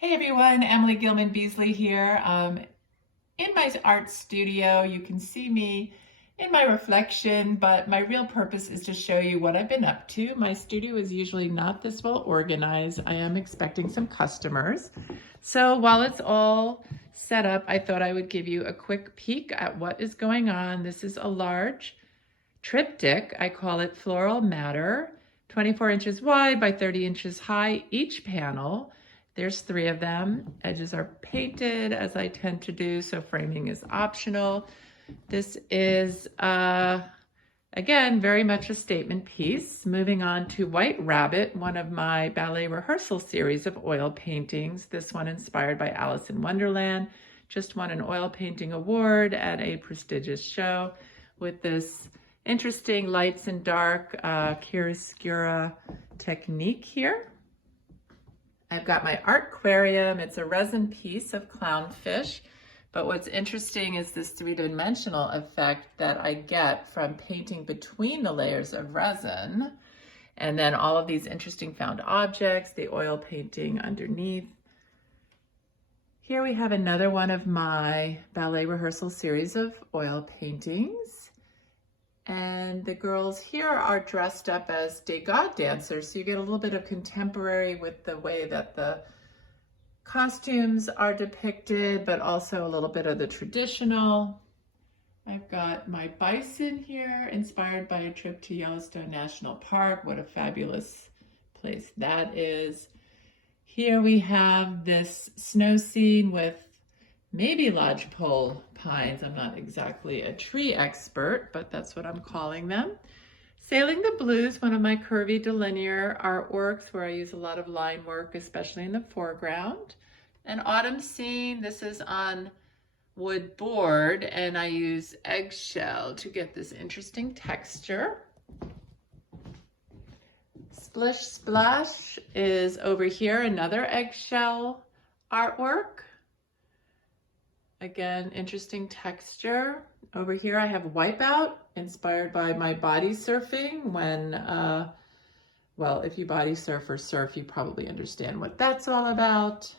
Hey everyone, Emily Gilman Beezley here. In my art studio, you can see me in my reflection, but my real purpose is to show you what I've been up to. My studio is usually not this well organized. I am expecting some customers. So while it's all set up, I thought I would give you a quick peek at what is going on. This is a large triptych. I call it Floral Matter, 24 inches wide by 30 inches high, each panel. There's 3 of them. Edges are painted, as I tend to do, so framing is optional. This is, again, very much a statement piece. Moving on to White Rabbit, one of my ballet rehearsal series of oil paintings. This one inspired by Alice in Wonderland. Just won an oil painting award at a prestigious show with this interesting lights and dark chiaroscuro technique here. I've got my art aquarium. It's a resin piece of clownfish, but what's interesting is this 3-dimensional effect that I get from painting between the layers of resin, and then all of these interesting found objects, the oil painting underneath. Here we have another one of my ballet rehearsal series of oil paintings. And the girls here are dressed up as Degas dancers, so you get a little bit of contemporary with the way that the costumes are depicted, but also a little bit of the traditional. I've got my bison here, inspired by a trip to Yellowstone National Park. What a fabulous place that is. Here we have this snow scene with maybe lodgepole pines. I'm not exactly a tree expert, but that's what I'm calling them. Sailing the Blues, one of my curvy delinear artworks where I use a lot of line work, especially in the foreground. An autumn scene, this is on wood board, and I use eggshell to get this interesting texture. Splish Splash is over here, another eggshell artwork. Again, interesting texture. Over here I have Wipeout, inspired by my body surfing when, well, if you body surf or surf, you probably understand what that's all about.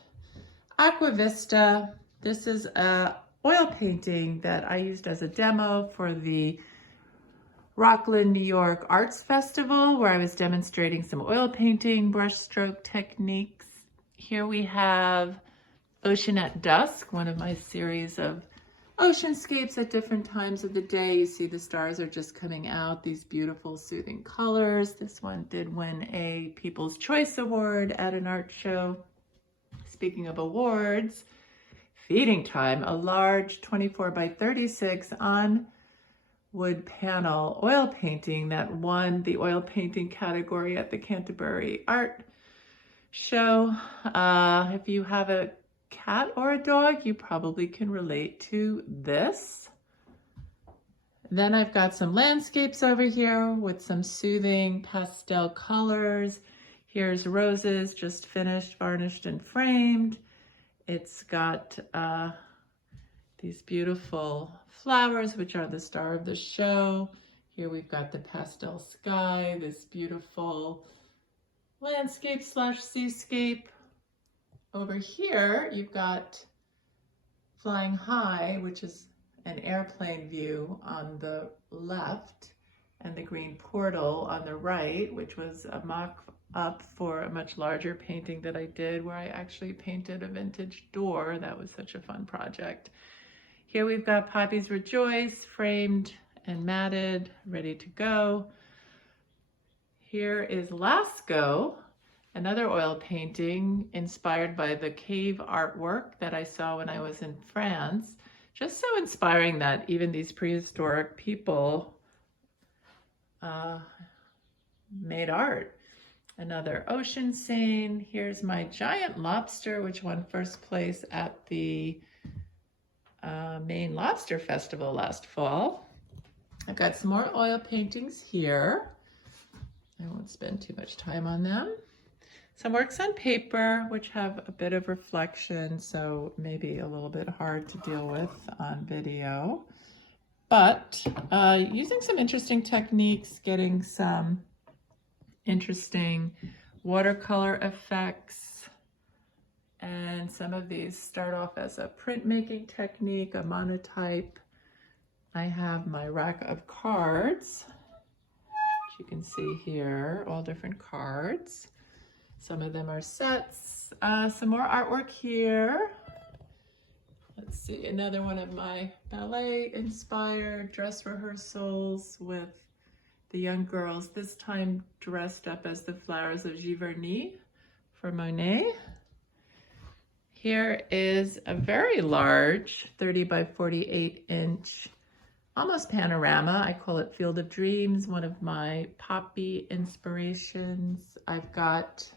Aqua Vista, this is a oil painting that I used as a demo for the Rockland, New York Arts Festival, where I was demonstrating some oil painting brushstroke techniques. Here we have Ocean at Dusk, one of my series of oceanscapes at different times of the day. You see the stars are just coming out, these beautiful soothing colors. This one did win a People's Choice Award at an art show. Speaking of awards, Feeding Time, a large 24 by 36 on wood panel oil painting that won the oil painting category at the Canterbury Art Show. If you have a cat or a dog, you probably can relate to this. Then I've got some landscapes over here with some soothing pastel colors. Here's roses, just finished, varnished, and framed. It's got these beautiful flowers, which are the star of the show. Here we've got the pastel sky, this beautiful landscape slash seascape. Over here, you've got Flying High, which is an airplane view on the left, and the green portal on the right, which was a mock-up for a much larger painting that I did where I actually painted a vintage door. That was such a fun project. Here we've got Poppies Rejoice, framed and matted, ready to go. Here is Lascaux, another oil painting inspired by the cave artwork that I saw when I was in France. Just so inspiring that even these prehistoric people made art. Another ocean scene. Here's my giant lobster, which won first place at the Maine Lobster Festival last fall. I've got some more oil paintings here. I won't spend too much time on them. Some works on paper, which have a bit of reflection, so maybe a little bit hard to deal with on video. But using some interesting techniques, getting some interesting watercolor effects, and And some of these start off as a printmaking technique, a monotype. I have my rack of cards, which you can see here, all different cards. Some of them are sets. Some more artwork here. Let's see, another one of my ballet-inspired dress rehearsals with the young girls, this time dressed up as the flowers of Giverny for Monet. Here is a very large 30 by 48 inch, almost panorama. I call it Field of Dreams, one of my poppy inspirations. I've got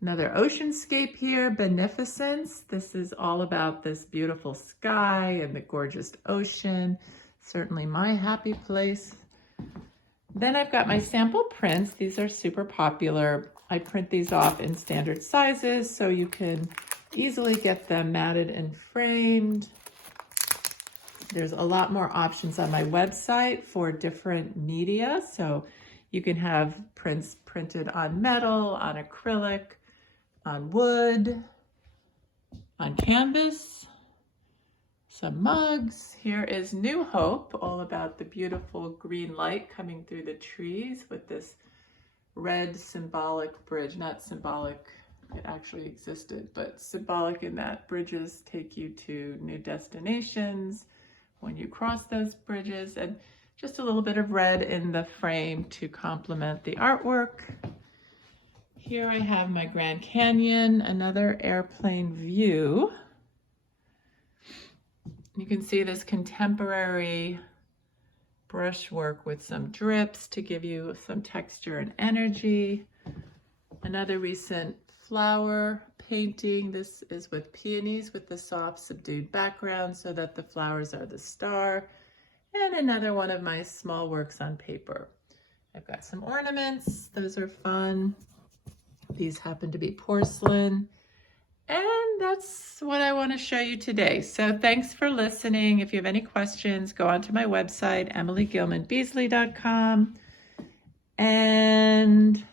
another oceanscape here, Beneficence. This is all about this beautiful sky and the gorgeous ocean. Certainly my happy place. Then I've got my sample prints. These are super popular. I print these off in standard sizes so you can easily get them matted and framed. There's a lot more options on my website for different media. So you can have prints printed on metal, on acrylic, on wood, on canvas, some mugs. Here is New Hope, all about the beautiful green light coming through the trees with this red symbolic bridge. Not symbolic, it actually existed, but symbolic in that bridges take you to new destinations when you cross those bridges, and just a little bit of red in the frame to complement the artwork. Here I have my Grand Canyon, another airplane view. You can see this contemporary brushwork with some drips to give you some texture and energy. Another recent flower painting. This is with peonies with the soft subdued background so that the flowers are the star. And another one of my small works on paper. I've got some ornaments. Those are fun. These happen to be porcelain. And that's what I want to show you today. So thanks for listening. If you have any questions, go onto my website, emilygilmanbeezley.com. And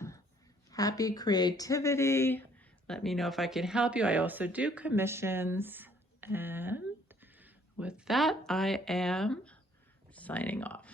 happy creativity. Let me know if I can help you. I also do commissions. And with that, I am signing off.